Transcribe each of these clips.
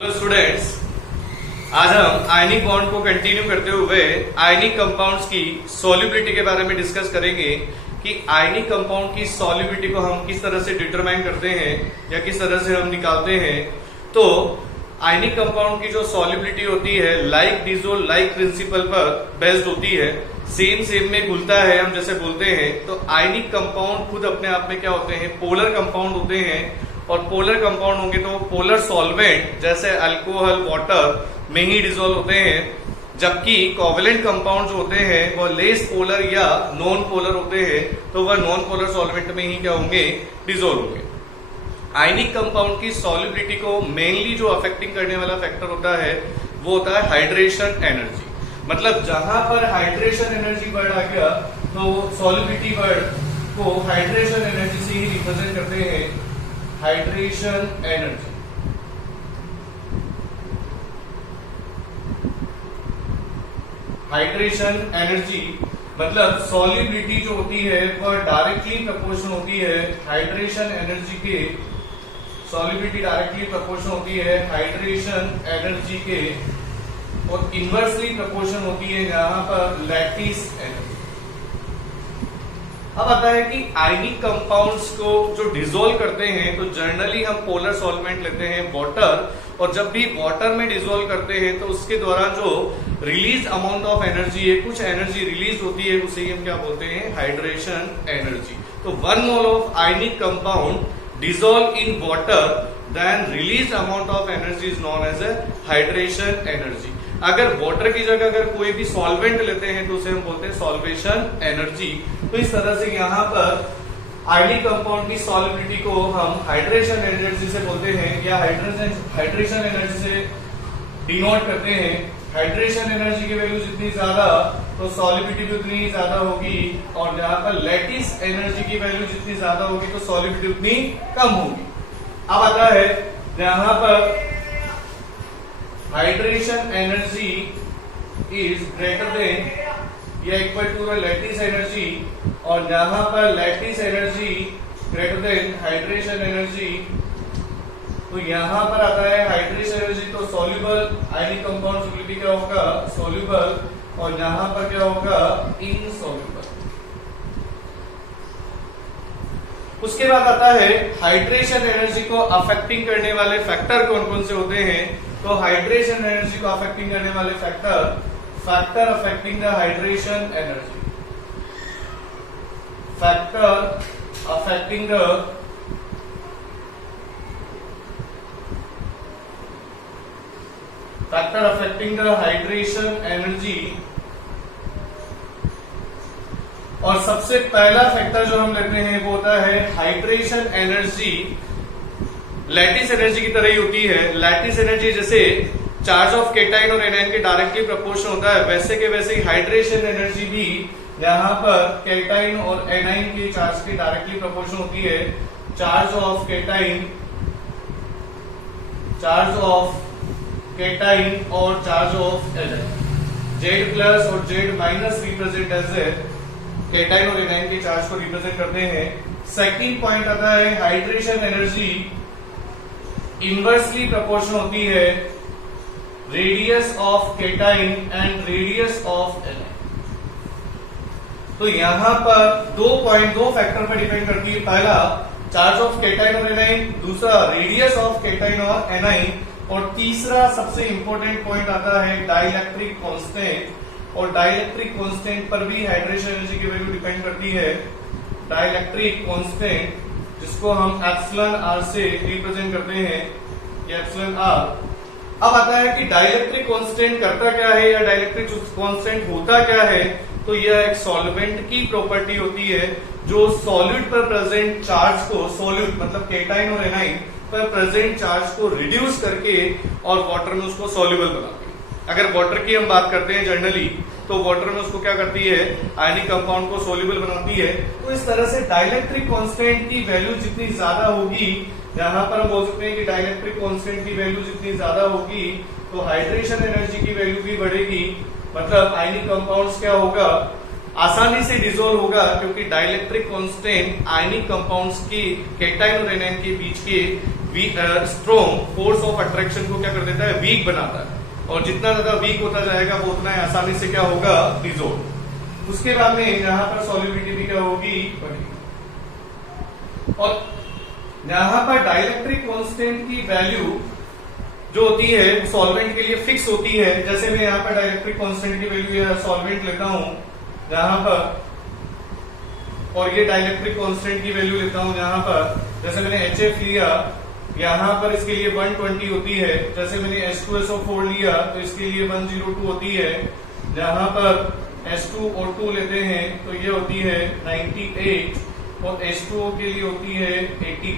Hello students, आज हम ionic bond को कंटिन्यू करते हुए आयनिक कंपाउंड्स की सॉल्युबिलिटी के बारे में डिस्कस करेंगे कि आयनिक कंपाउंड की सॉल्युबिलिटी को हम किस तरह से डिटरमाइन करते हैं या किस तरह से हम निकालते हैं। तो आयनिक कंपाउंड की जो सॉल्युबिलिटी होती है लाइक डिसोल्व लाइक प्रिंसिपल पर बेस्ड होती है। सेम में घुलता है, हम जैसे बोलते हैं। तो आयनिक कंपाउंड खुद अपने आप में क्या होते हैं, पोलर कंपाउंड होते हैं। और पोलर कंपाउंड होंगे तो पोलर सॉल्वेंट जैसे अल्कोहल वाटर में ही डिसॉल्व होते हैं, जबकि कोवेलेंट कंपाउंड जो होते हैं वो लेस पोलर या नॉन पोलर होते हैं, तो वह नॉन पोलर सॉल्वेंट में ही क्या होंगे, डिसॉल्व होंगे। आयनिक कंपाउंड की सॉल्युबिलिटी को मेनली जो अफेक्टिंग करने वाला फैक्टर होता है वो होता है हाइड्रेशन एनर्जी। मतलब जहां पर हाइड्रेशन एनर्जी वर्ड आ गया तो सॉल्युबिलिटी वर्ड को हाइड्रेशन एनर्जी से ही रिप्रेजेंट करते हैं। हाइड्रेशन एनर्जी, हाइड्रेशन एनर्जी मतलब सॉल्युबिलिटी जो होती है वह डायरेक्टली प्रोपोर्शनल होती है हाइड्रेशन एनर्जी के। सॉल्युबिलिटी डायरेक्टली प्रोपोर्शनल होती है हाइड्रेशन एनर्जी के और इनवर्सली प्रोपोर्शनल होती है यहां पर लैटिस एनर्जी। अब आता है कि आयनिक कंपाउंड्स को जो डिसॉल्व करते हैं तो जनरली हम पोलर सॉल्वेंट लेते हैं वाटर, और जब भी वाटर में डिसॉल्व करते हैं तो उसके द्वारा जो रिलीज अमाउंट ऑफ एनर्जी है, कुछ एनर्जी रिलीज होती है, उसे ही हम क्या बोलते हैं, हाइड्रेशन एनर्जी। तो 1 mole of ionic compound dissolve in water then release amount of energy is known as a hydration energy. अगर वाटर की जगह अगर कोई भी सॉल्वेंट लेते हैं तो उसे हम बोलते हैं सॉल्वेशन एनर्जी। तो इस तरह से यहाँ पर आयनिक कंपाउंड की सॉल्युबिलिटी को हम हाइड्रेशन एनर्जी से बोलते हैं या हाइड्रेशन एनर्जी से डिनोट करते हैं। हाइड्रेशन एनर्जी की वैल्यू जितनी ज्यादा तो सॉल्युबिलिटी भी उतनी ज्यादा होगी, और यहाँ पर लैटिस एनर्जी की वैल्यू जितनी ज्यादा होगी तो सॉल्युबिलिटी उतनी कम होगी। अब आता है यहाँ पर hydration energy is greater than या इक्वल टू लैटिस एनर्जी, और यहां पर lattice energy greater than hydration energy. तो यहां पर आता है हाइड्रेशन एनर्जी तो सॉल्युबल आयनिक कंपाउंड सॉल्युबिलिटी क्या होगा, सॉल्युबल, और यहां पर क्या होगा, इनसॉल्युबल। उसके बाद आता है हाइड्रेशन एनर्जी को अफेक्टिंग करने वाले फैक्टर कौन कौन से होते हैं। तो हाइड्रेशन एनर्जी को अफेक्टिंग करने वाले factor affecting the hydration energy, factor affecting the hydration energy. और सबसे पहला फैक्टर जो हम लेते हैं वो होता है हाइड्रेशन एनर्जी। लैटिस एनर्जी की तरह ही होती है। लैटिस एनर्जी जैसे चार्ज ऑफ केटाइन और एनाइन के डायरेक्टली प्रोपोर्शनल होता है, वैसे के वैसे ही हाइड्रेशन एनर्जी भी यहाँ पर केटाइन और एनाइन के चार्ज के डायरेक्टली प्रोपोर्शनल होती है। चार्ज ऑफ केटाइन और charge of anion, Z plus और Z minus represent as a cation और एनाइन के चार्ज को रिप्रेजेंट करते हैं। सेकंड पॉइंट आता है हाइड्रेशन एनर्जी इनवर्सली प्रोपोर्शनल होती है radius of cation and radius of anion. तो यहां पर दो फैक्टर पर डिपेंड करती है। पहला चार्ज ऑफ केटाइन और एनाइन, दूसरा रेडियस ऑफ केटाइन और एनाइन, और तीसरा सबसे इंपॉर्टेंट पॉइंट आता है डाइलेक्ट्रिक कांस्टेंट। और डाइलेक्ट्रिक कांस्टेंट पर भी हाइड्रेशन एनर्जी की वैल्यू डिपेंड करती है। डाइलेक्ट्रिक कांस्टेंट जिसको हम एप्सिलॉन आर से रिप्रेजेंट करते हैं, एप्सिलॉन आर। अब आता है कि डाइलेक्ट्रिक कांस्टेंट करता क्या है या डाइलेक्ट्रिक कांस्टेंट होता क्या है। तो यह एक सॉल्वेंट की प्रॉपर्टी होती है जो सॉल्यूट पर प्रेजेंट चार्ज को, सॉल्यूट मतलब केटाइन और एनाइन पर प्रेजेंट चार्ज को रिड्यूस करके और वाटर में उसको सॉल्युबल बनाती है। अगर वाटर की हम बात करते हैं जनरली तो वाटर में उसको क्या करती है, आयनिक कंपाउंड को सॉल्युबल बनाती है। तो इस तरह से डाइलेक्ट्रिक कांस्टेंट की वैल्यू जितनी ज्यादा होगी, यहां पर हम बोल सकते हैं कि डाइलेक्ट्रिक कांस्टेंट की वैल्यू जितनी ज्यादा होगी तो हाइड्रेशन एनर्जी की वैल्यू भी बढ़ेगी। मतलब आयनिक कंपाउंड्स क्या होगा, आसानी से डिसॉल्व होगा, क्योंकि डाइलेक्ट्रिक कांस्टेंट आयनिक कंपाउंड्स की केटाइन और एनाइन के बीच के स्ट्रॉन्ग फोर्स ऑफ अट्रैक्शन को क्या कर देता है, वीक बनाता है, और जितना ज्यादा वीक होता जाएगा वो उतना ही आसानी से क्या होगा, डिसॉल्व। उसके बाद में यहां पर सॉल्युबिलिटी भी क्या होगी, बढ़ेगी। और यहां पर डाइलेक्ट्रिक कांस्टेंट की वैल्यू जो होती है सॉल्वेंट के लिए फिक्स होती है। जैसे मैं यहाँ पर डाइलेक्ट्रिक कांस्टेंट की वैल्यू या सॉल्वेंट लेता हूं यहां पर, और ये डाइलेक्ट्रिक कांस्टेंट की वैल्यू लेता हूं यहां पर। जैसे मैंने HF लिया, यहां पर इसके लिए 120 होती है। जैसे मैंने H2SO4 लिया तो इसके लिए 102 होती है। जहां पर H2O2 लेते हैं तो ये होती है 98, और H2O के लिए होती है 80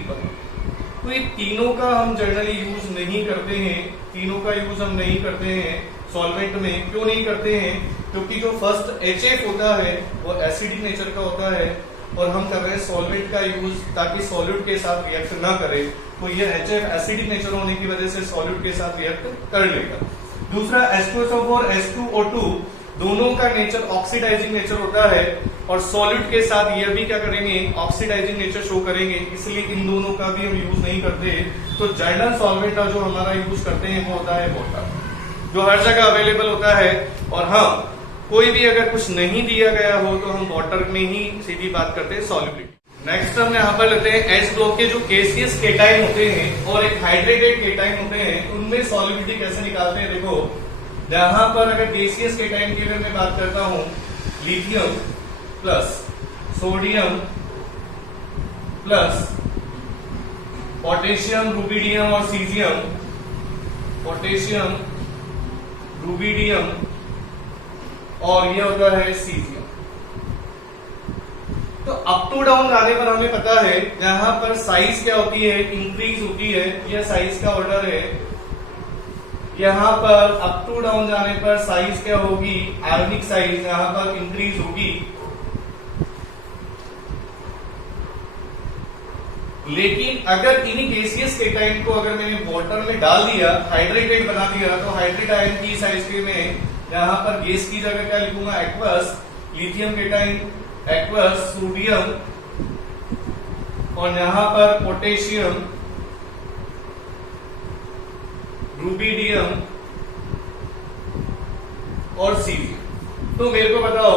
तो ये तीनों का हम जनरली यूज नहीं करते हैं, तीनों का यूज हम नहीं करते हैं सॉल्वेंट में। क्यों नहीं करते हैं, क्योंकि जो फर्स्ट HF होता है वो एसिडिक नेचर का होता है, और हम कर रहे हैं सॉल्वेंट का यूज ताकि सॉल्यूट के साथ रिएक्ट ना करे। तो ये HF एसिडिक नेचर होने की वजह से सॉल्यूट के साथ रिएक्ट कर लेगा। दूसरा H2SO4 H2O2 दोनों का नेचर ऑक्सीडाइजिंग नेचर होता है, और सॉल्यूट के साथ ये भी क्या करेंगे, ऑक्सीडाइजिंग नेचर शो करेंगे, इसलिए इन दोनों का भी हम यूज नहीं करते। तो जनरल सॉल्वेंट का जो हमारा यूज करते हैं वो होता है वाटर, जो हर जगह अवेलेबल होता है। और हाँ, कोई भी अगर कुछ नहीं दिया गया हो तो हम वाटर में ही सीधी बात करते हैं सॉल्युबिलिटी। नेक्स्ट हम यहाँ पर लेते हैं H ग्रुप के जो केसियस केटाइन होते हैं और एक हाइड्रेटेड केटाइन होते हैं, उनमें सॉल्युबिलिटी कैसे निकालते हैं। देखो यहां पर अगर गैसियस केटाइन की मैं बात करता हूं, lithium plus sodium plus potassium, rubidium और सीजियम, पोटेशियम, रुबिडियम और ये होता है सीजियम। तो अप टू डाउन जाने पर हमें पता है यहां पर साइज क्या होती है, इंक्रीज होती है। यह साइज का ऑर्डर है। यहां पर अप टू डाउन जाने पर साइज क्या होगी, आयनिक साइज यहां पर इंक्रीज होगी। लेकिन अगर इन गैसियस केटाइन को अगर मैंने वाटर में डाल दिया, हाइड्रेटेड बना दिया, तो हाइड्रेट आयन की साइज के में यहां पर गैस की जगह क्या लिखूंगा, aqueous. Lithium cation aqueous, sodium, और यहां पर पोटेशियम, रुबिडियम और सीजियम। तो मेरे को बताओ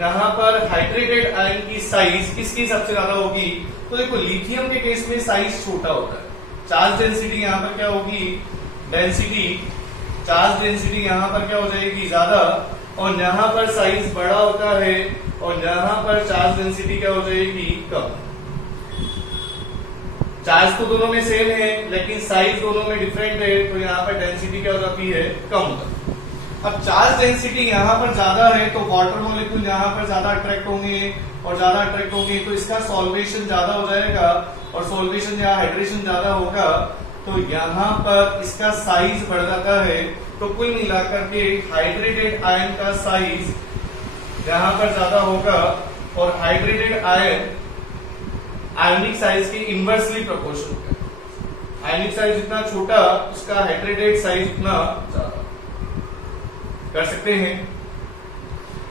यहां पर हाइड्रेटेड आयन की साइज किसकी सबसे ज्यादा होगी। तो देखो लिथियम के केस में साइज छोटा होता है, चार्ज डेंसिटी यहां पर क्या होगी, डेंसिटी, चार्ज डेंसिटी यहां पर क्या हो जाएगी, ज्यादा, और यहां पर साइज बड़ा होता है, और यहां पर चार्ज डेंसिटी क्या हो जाएगी, कम। चार्ज तो दोनों में सेम है लेकिन साइज दोनों में डिफरेंट है, तो यहाँ पर डेंसिटी क्या हो जाती है, कम हो जाती है। अब चार्ज डेंसिटी यहाँ पर ज्यादा है तो वाटर मॉलिक्यूल यहाँ पर ज्यादा अट्रैक्ट होंगे, और ज्यादा अट्रैक्ट होंगे तो इसका सॉल्वेशन ज्यादा हो जाएगा, और सॉल्वेशन या हाइड्रेशन ज्यादा होगा तो यहाँ पर इसका साइज बढ़ जाता है। तो कुल मिलाकर के हाइड्रेटेड आयन का साइज यहाँ पर ज्यादा होगा, और हाइड्रेटेड आयन आयनिक साइज के इनवर्सली प्रोपोर्शनल है। आयनिक साइज जितना छोटा उसका हाइड्रेटेड साइज उतना ज्यादा, कर सकते हैं।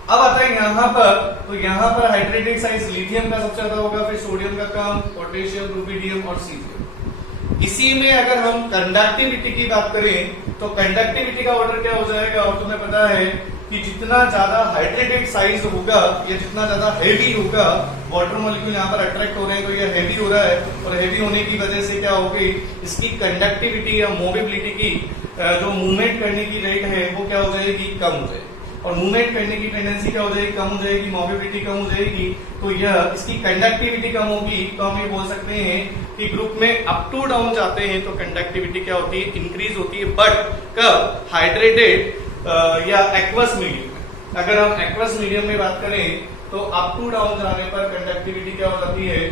अब आता है यहां पर, तो यहां पर हाइड्रेटेड साइज लिथियम का सबसे ज्यादा होगा, फिर सोडियम का कम, पोटेशियम, रुबिडियम और सीजियम। इसी में अगर हम कंडक्टिविटी की बात करें तो कंडक्टिविटी का ऑर्डर क्या हो जाएगा, और तुम्हें पता है कि जितना ज्यादा हाइड्रेटेड साइज होगा या जितना ज्यादा हेवी होगा, वाटर मॉलिक्यूल यहाँ पर अट्रैक्ट हो रहे हैं तो ये हेवी हो रहा है, और हेवी होने की वजह से क्या होगी, इसकी कंडक्टिविटी या मोबिलिटी की जो मूवमेंट करने की रेट है वो क्या हो जाएगी, कम हो जाएगी, और मूवमेंट करने की टेंडेंसी क्या हो जाएगी, कम हो जाएगी, मोबिलिटी कम हो जाएगी। तो यह इसकी कंडक्टिविटी कम होगी, तो हम ये बोल सकते हैं कि ग्रुप में अप टू डाउन जाते हैं तो कंडक्टिविटी क्या होती है, इंक्रीज होती है। बट कब, हाइड्रेटेड या एक्वस मीडियम में। अगर हम एक्वस मीडियम में बात करें तो अप टू डाउन जाने पर कंडक्टिविटी क्या हो जाती है,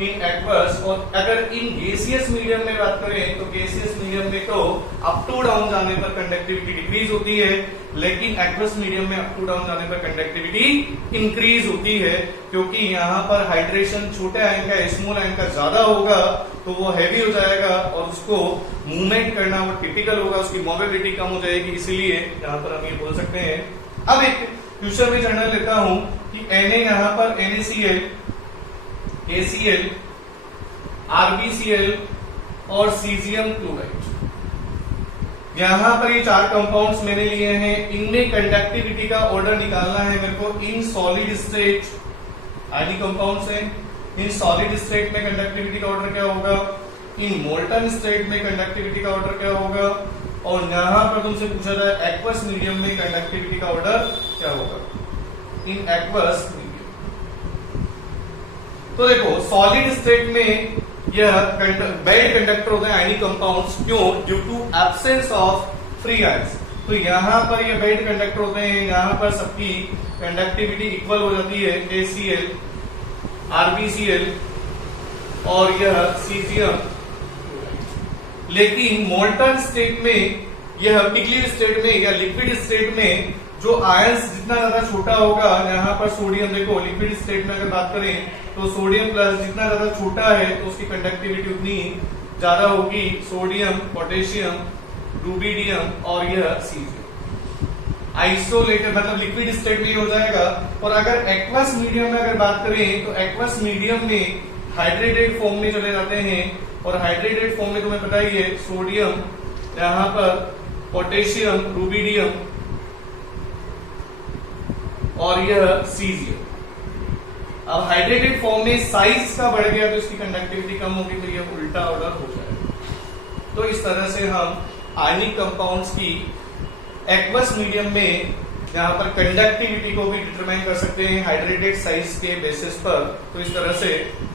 इन एक्वस। और अगर इन गैसियस मीडियम में बात करें तो गैसियस मीडियम में तो अप टू डाउन जाने पर कंडक्टिविटी डिक्रीज होती है, लेकिन एक्वस मीडियम में अप टू डाउन जाने पर कंडक्टिविटी इंक्रीज होती है, क्योंकि यहाँ पर हाइड्रेशन छोटे आयन का, स्मॉल आयन का ज्यादा होगा तो वो हैवी हो जाएगा, और उसको मूवमेंट करना वो टिपिकल होगा, उसकी मोबिलिटी कम हो जाएगी, इसीलिए यहाँ पर हम ये बोल सकते हैं। अब एक फ्यूचर में जनरल लेता हूं कि Na यहाँ पर NaCl, KCl, RbCl और सीजियम क्लोराइड। यहां पर ये 4 कंपाउंड्स मैंने लिए हैं, इनमें कंडक्टिविटी का ऑर्डर निकालना है मेरे को। In solid state ionic compounds हैं, इन सॉलिड स्टेट में कंडक्टिविटी का ऑर्डर क्या होगा, इन मोल्टन स्टेट में कंडक्टिविटी का ऑर्डर क्या होगा, और यहां पर तुमसे पूछा जाए एक्वस मीडियम में कंडक्टिविटी का ऑर्डर क्या होगा, इन एक्वस मीडियम। तो देखो सॉलिड स्टेट में यह बेड कंडक्टर होते हैं आयनिक कंपाउंड्स, क्यों, due to absence of free ions. तो यहां पर ये बेड कंडक्टर होते हैं, यहां पर सबकी कंडक्टिविटी इक्वल हो जाती है, ACl, RbCl और यह सीजियम। लेकिन मोल्टन स्टेट में, यह पिघली स्टेट में या लिक्विड स्टेट में जो आयंस जितना ज्यादा छोटा होगा, यहाँ पर सोडियम, देखो लिक्विड स्टेट में अगर बात करें तो सोडियम प्लस जितना ज्यादा छोटा है तो उसकी कंडक्टिविटी उतनी ज्यादा होगी, सोडियम, पोटेशियम, रूबिडियम और यह सीजियम। आइसोलेटेड मतलब लिक्विड स्टेट में हो जाएगा। और अगर एक्वस मीडियम में अगर बात करें तो एक्वस मीडियम में हाइड्रेटेड फॉर्म में चले जाते हैं, और हाइड्रेटेड फॉर्म में तुम्हें पता ही है सोडियम, यहां पर पोटेशियम, रूबिडियम और यह सीजियम। अब हाइड्रेटेड फॉर्म में साइज का बढ़ गया तो इसकी कंडक्टिविटी कम होगी, तो यह उल्टा ऑर्डर हो जाएगा। तो इस तरह से हम आयनिक कंपाउंड्स की एक्वस मीडियम में यहां पर कंडक्टिविटी को भी डिटरमाइन कर सकते हैं हाइड्रेटेड साइज के बेसिस पर। तो इस तरह से